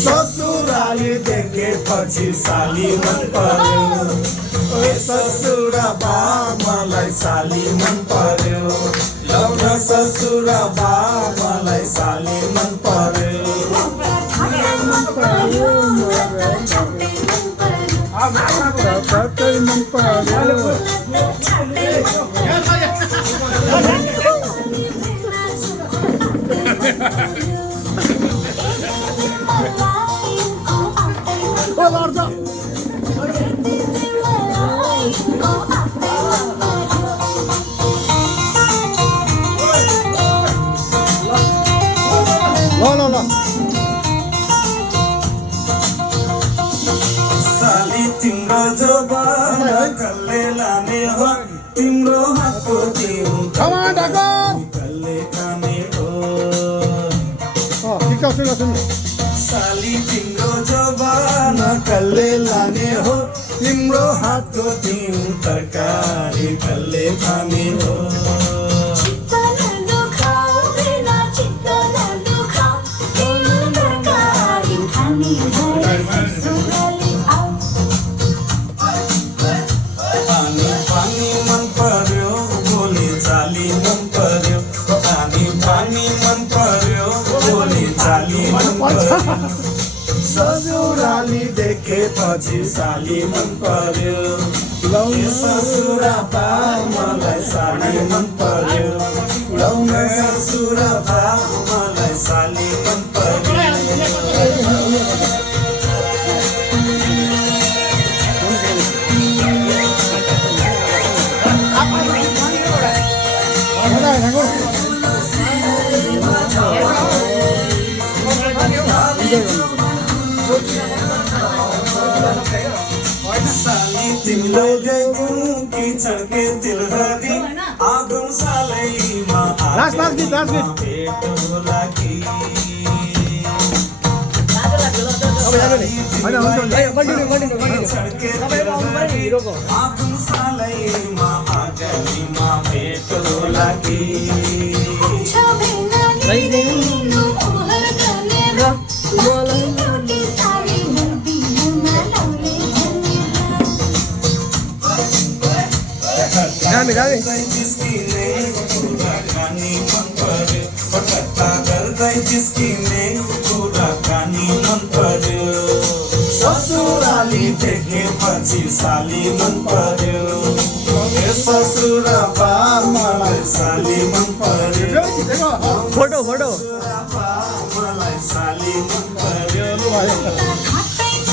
ससुराली देखेपछि साली मन पर्यो ससुरा बा मलाई साली मन पर्यो लौन ससुरा बा मलाई साली मन पर्यो मन पर्यो साली तिम्रो जोबान कल्ले लाने हो तिम्रो हातको कल्ले खाने हो साली तिम्रो जोबान कल्ले लाने हो तिम्रो हातको तरकारी कल्ले खाने हो ससुराली देखेपछि साली मन पर्यो ससुरा बा मलाई साली मन पर्यो लौन ससुरा बा मलाई साली मन पर्यो साली तिम्रो कि छड्के तिलहरी आगो सालैमा भेट होला कि आगो सालैमा आगलीमा भेट होला कि ससुराली देखेपछि साली मन पर्यो ससुरा बा मलाई साली मन पर्यो फोटो मलाई साली